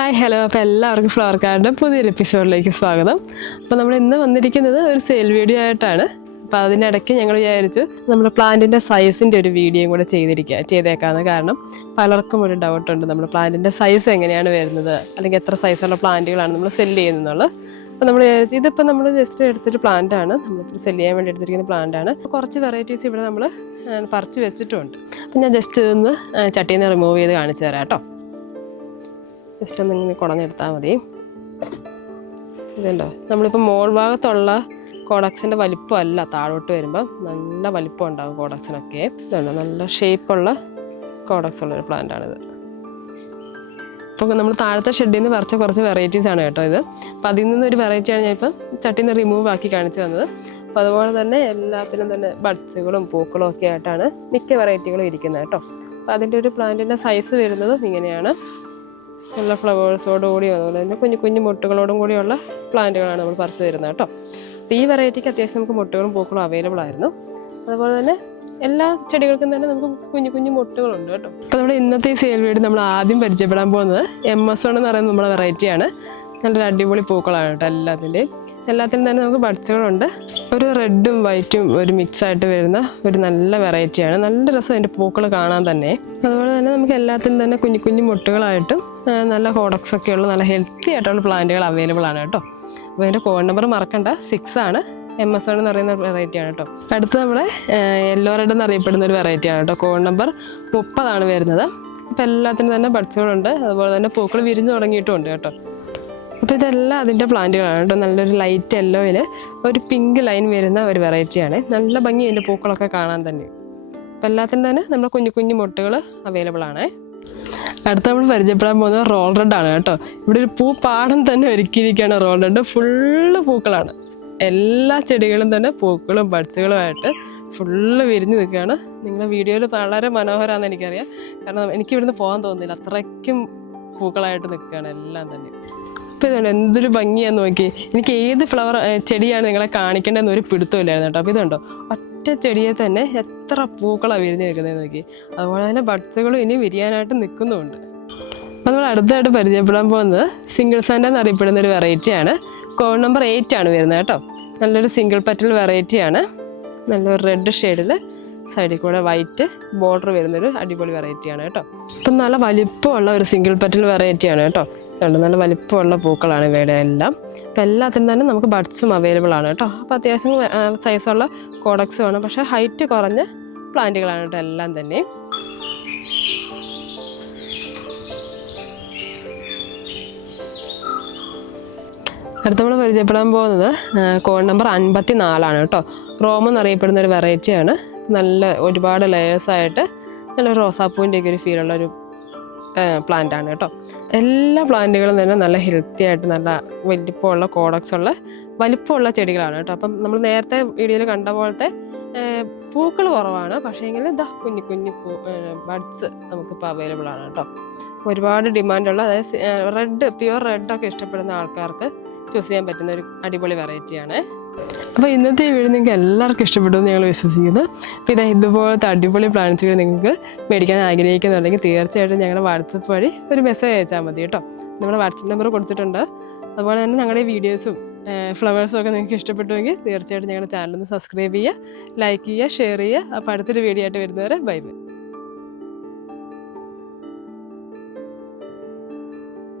Hi hello. അപ്പോൾ എല്ലാവർക്കും flower കാർഡിന്റെ പുതിയൊരു എപ്പിസോഡിലേക്ക് സ്വാഗതം. അപ്പോൾ നമ്മൾ ഇന്ന് വന്നിരിക്കുന്നത് ഒരു സെയിൽ വീഡിയോ ആയിട്ടാണ്. അപ്പോൾ അതിനിടയ്ക്ക് ഞങ്ങൾ വിചാരിച്ചു നമ്മുടെ പ്ലാന്റിന്റെ സൈസിന്റെ ഒരു വീഡിയോ കൂടെ ചെയ്തിരിക്കുക ചെയ്തേക്കാന്ന് കാരണം പലർക്കും ഒരു ഡൗട്ടുണ്ട് നമ്മൾ പ്ലാന്റിന്റെ സൈസ് എങ്ങനെയാണ് വരുന്നത്? അല്ലെങ്കിൽ എത്ര സൈസുള്ള പ്ലാന്റുകളാണ് നമ്മൾ സെല്ല് ചെയ്യുന്നത് അപ്പോൾ നമ്മൾ വിചാരിച്ചു ഇതിപ്പോൾ നമ്മൾ ജസ്റ്റ് എടുത്തൊരു പ്ലാന്റ് ആണ്. നമ്മൾ സെൽ ചെയ്യാൻ വേണ്ടി എടുത്തിരിക്കുന്ന പ്ലാന്റ് ആണ്. അപ്പോൾ കുറച്ച് വെറൈറ്റീസ് ഇവിടെ നമ്മൾ പറിച്ച് വെച്ചിട്ടുണ്ട്. അപ്പോൾ ഞാൻ ജസ്റ്റ് ഇതൊന്ന് ചട്ടിയിൽ നിന്ന് റിമൂവ് ചെയ്ത് കാണിച്ചു തരാം കേട്ടോ. ജസ്റ്റ് ഒന്ന് ഇങ്ങനെ കുടഞ്ഞെടുത്താൽ മതി. ഇതുണ്ടോ? നമ്മളിപ്പോൾ മോൾ ഭാഗത്തുള്ള കോഡക്സിന്റെ വലിപ്പമല്ല താഴോട്ട് വരുമ്പോൾ നല്ല വലിപ്പം ഉണ്ടാകും കോഡക്സിനൊക്കെ. ഇതുണ്ടോ? നല്ല ഷേപ്പുള്ള കോഡക്സ് ഉള്ളൊരു പ്ലാന്റ് ആണിത് അപ്പോൾ നമ്മൾ താഴത്തെ ഷെഡിൽ നിന്ന് പറിച്ച കുറച്ച് വെറൈറ്റീസ് ആണ് കേട്ടോ ഇത്. അപ്പോൾ അതിൽ നിന്നൊരു വെറൈറ്റിയാണ് ഞാൻ ഇപ്പം ചട്ടിയിൽ നിന്ന് റിമൂവ് ആക്കി കാണിച്ചു തന്നത്. അപ്പോൾ അതുപോലെ തന്നെ എല്ലാത്തിനും തന്നെ ബഡ്സുകളും പൂക്കളും ഒക്കെ ആയിട്ടാണ് മിക്ക വെറൈറ്റികളും ഇരിക്കുന്നത് കേട്ടോ. അപ്പോൾ അതിന്റെ ഒരു പ്ലാന്റിന്റെ സൈസ് വരുന്നതും ഇങ്ങനെയാണ്. നല്ല ഫ്ലവേഴ്സോട് കൂടിയും അതുപോലെ തന്നെ കുഞ്ഞു കുഞ്ഞു മുട്ടുകളോടും കൂടിയുള്ള പ്ലാന്റുകളാണ് നമ്മൾ പറിച്ചു തരുന്നത് കേട്ടോ. അപ്പോൾ ഈ വെറൈറ്റിക്ക് അത്യാവശ്യം നമുക്ക് മുട്ടുകളും പൂക്കളും അവൈലബിൾ ആയിരുന്നു. അതുപോലെ തന്നെ എല്ലാ ചെടികൾക്കും തന്നെ നമുക്ക് കുഞ്ഞു കുഞ്ഞു മുട്ടുകളുണ്ട് കേട്ടോ. അപ്പോൾ നമ്മുടെ ഇന്നത്തെ സെയിൽ വീട് നമ്മൾ ആദ്യം പരിചയപ്പെടാൻ പോകുന്നത് എം എസ് വൺ എന്ന് പറയുന്ന നമ്മുടെ വെറൈറ്റിയാണ് നല്ലൊരു അടിപൊളി പൂക്കളാണ് കേട്ടോ എല്ലാത്തിന്റെയും. എല്ലാത്തിനും തന്നെ നമുക്ക് ബഡ്സുകളുണ്ട്. ഒരു റെഡും വൈറ്റും ഒരു മിക്സ് ആയിട്ട് വരുന്ന ഒരു നല്ല വെറൈറ്റിയാണ്. നല്ല രസം അതിന്റെ പൂക്കൾ കാണാൻ തന്നെ. അതുപോലെ തന്നെ നമുക്ക് എല്ലാത്തിനും തന്നെ കുഞ്ഞു കുഞ്ഞു മുട്ടുകളായിട്ടും നല്ല ഹോഡക്സ് ഒക്കെ ഉള്ള നല്ല ഹെൽത്തി ആയിട്ടുള്ള പ്ലാന്റുകൾ അവൈലബിൾ ആണ് കേട്ടോ. അപ്പോൾ അതിന്റെ കോഡ് നമ്പർ മറക്കണ്ട. സിക്സ് ആണ്. എം എസ് എന്ന് പറയുന്ന വെറൈറ്റിയാണ് കേട്ടോ. അടുത്ത് നമ്മുടെ യെല്ലോ റെഡ് എന്നറിയപ്പെടുന്ന ഒരു വെറൈറ്റിയാണ് കേട്ടോ. കോഡ് നമ്പർ മുപ്പതാണ് വരുന്നത്. അപ്പോൾ എല്ലാത്തിനും തന്നെ ബഡ്സുകളുണ്ട്. അതുപോലെ തന്നെ പൂക്കൾ വിരിഞ്ഞു തുടങ്ങിയിട്ടുമുണ്ട് കേട്ടോ. അപ്പോൾ ഇതെല്ലാം അതിന്റെ പ്ലാന്റുകളാണ് കേട്ടോ. നല്ലൊരു ലൈറ്റ് യെല്ലോയിൽ ഒരു പിങ്ക് ലൈൻ വരുന്ന ഒരു വെറൈറ്റിയാണ് നല്ല ഭംഗി അതിന്റെ പൂക്കളൊക്കെ കാണാൻ തന്നെ. അപ്പോൾ എല്ലാത്തിനും തന്നെ നമ്മുടെ കുഞ്ഞു കുഞ്ഞു മുട്ടുകൾ അവൈലബിൾ ആണ്. അടുത്ത നമ്മൾ പരിചയപ്പെടാൻ പോകുന്നത് റോൾ റെഡ് ആണ് കേട്ടോ. ഇവിടെ ഒരു പൂ പാടം തന്നെ ഒരുക്കിയിരിക്കുകയാണ് റോൾ റെഡ് ഫുള്ള് പൂക്കളാണ്. എല്ലാ ചെടികളും തന്നെ പൂക്കളും ബഡ്സുകളുമായിട്ട് ഫുള്ള് വിരിഞ്ഞ് നിൽക്കുകയാണ്. നിങ്ങളുടെ വീഡിയോയിൽ വളരെ മനോഹരമാണെന്ന് എനിക്കറിയാം. കാരണം എനിക്ക് ഇവിടുന്ന് പോകാൻ തോന്നുന്നില്ല. അത്രയ്ക്കും പൂക്കളായിട്ട് നിൽക്കുകയാണ് എല്ലാം തന്നെ. ഇതുണ്ട് എന്തൊരു ഭംഗിയാന്ന് നോക്കി. എനിക്ക് ഏത് ഫ്ലവർ ചെടിയാണ് നിങ്ങളെ കാണിക്കേണ്ടതെന്ന് ഒരു പിടുത്തമില്ലായിരുന്നു കേട്ടോ. അപ്പോൾ ഇതുണ്ടോ? ഒറ്റ ചെടിയെ തന്നെ എത്ര പൂക്കളാണ് വിരിഞ്ഞ് നിൽക്കുന്നത് നോക്കി. അതുപോലെ തന്നെ ബഡ്സുകളും ഇനി വിരിയാനായിട്ട് നിൽക്കുന്നുമുണ്ട്. അപ്പോൾ നമ്മൾ അടുത്തായിട്ട് പരിചയപ്പെടാൻ പോകുന്നത് സിംഗിൾ സാൻഡ് എന്നറിയപ്പെടുന്ന ഒരു വെറൈറ്റിയാണ് കോൺ നമ്പർ എയ്റ്റ് ആണ് വരുന്നത് കേട്ടോ. നല്ലൊരു സിംഗിൾ പറ്റൽ വെറൈറ്റിയാണ് നല്ലൊരു റെഡ് ഷെയ്ഡിൽ സൈഡിൽ കൂടെ വൈറ്റ് ബോർഡർ വരുന്നൊരു അടിപൊളി വെറൈറ്റിയാണ് കേട്ടോ. ഇപ്പം നല്ല വലിപ്പമുള്ള ഒരു സിംഗിൾ പറ്റൽ വെറൈറ്റിയാണ് കേട്ടോ. കണ്ടോ നല്ല വലിപ്പമുള്ള പൂക്കളാണ് ഇവയുടെ എല്ലാം. അപ്പോൾ എല്ലാത്തിനും തന്നെ നമുക്ക് ബഡ്സും അവൈലബിൾ ആണ് കേട്ടോ. അപ്പോൾ അത്യാവശ്യം സൈസുള്ള കോഡക്സും ആണ് പക്ഷേ ഹൈറ്റ് കുറഞ്ഞ പ്ലാന്റുകളാണ് കേട്ടോ എല്ലാം തന്നെ. അടുത്ത നമ്മൾ പരിചയപ്പെടാൻ പോകുന്നത് കോഡ് നമ്പർ അൻപത്തി നാലാണ് കേട്ടോ. റോം എന്നറിയപ്പെടുന്ന ഒരു വെറൈറ്റിയാണ് നല്ല ഒരുപാട് ലെയേഴ്സായിട്ട് നല്ല റോസാപ്പൂവിന്റെ ഒക്കെ ഒരു ഫീലുള്ള ഒരു പ്ലാന്റ് ആണ് കേട്ടോ. എല്ലാ പ്ലാന്റുകളും തന്നെ നല്ല ഹെൽത്തി ആയിട്ട് നല്ല വലിപ്പമുള്ള കോഡക്സ് ഉള്ള വലിപ്പമുള്ള ചെടികളാണ് കേട്ടോ. അപ്പം നമ്മൾ നേരത്തെ വീഡിയോയിൽ കണ്ട പോലത്തെ പൂക്കൾ കുറവാണ്. പക്ഷേ എങ്കിൽ ഇതാ കുഞ്ഞു കുഞ്ഞു പൂ ബഡ്സ് നമുക്കിപ്പോൾ അവൈലബിൾ ആണ് കേട്ടോ. ഒരുപാട് ഡിമാൻഡുള്ള അതായത് റെഡ് പ്യുവർ റെഡൊക്കെ ഇഷ്ടപ്പെടുന്ന ആൾക്കാർക്ക് ചൂസ് ചെയ്യാൻ പറ്റുന്ന ഒരു അടിപൊളി വെറൈറ്റിയാണ് അപ്പോൾ ഇന്നത്തെ ഈ വീഡിയോ നിങ്ങൾക്ക് എല്ലാവർക്കും ഇഷ്ടപ്പെട്ടു എന്ന് ഞങ്ങൾ വിശ്വസിക്കുന്നു. അപ്പോൾ ഇത് ഇതുപോലത്തെ അടിപൊളി പ്ലാന്റ്സുകൾ നിങ്ങൾക്ക് മേടിക്കാൻ ആഗ്രഹിക്കുന്നുണ്ടെങ്കിൽ തീർച്ചയായിട്ടും ഞങ്ങളുടെ വാട്സപ്പ് വഴി ഒരു മെസ്സേജ് അയച്ചാൽ മതി കേട്ടോ. നമ്മുടെ വാട്സപ്പ് നമ്പർ കൊടുത്തിട്ടുണ്ട്. അതുപോലെ തന്നെ ഞങ്ങളുടെ വീഡിയോസും ഫ്ലവേഴ്സും ഒക്കെ നിങ്ങൾക്ക് ഇഷ്ടപ്പെട്ടുവെങ്കിൽ തീർച്ചയായിട്ടും ഞങ്ങളുടെ ചാനൽ ഒന്ന് സബ്സ്ക്രൈബ് ചെയ്യുക ലൈക്ക് ചെയ്യുക ഷെയർ ചെയ്യുക. അപ്പോൾ അടുത്തൊരു വീഡിയോ ആയിട്ട് വരുന്നവരെ ബൈ ബൈ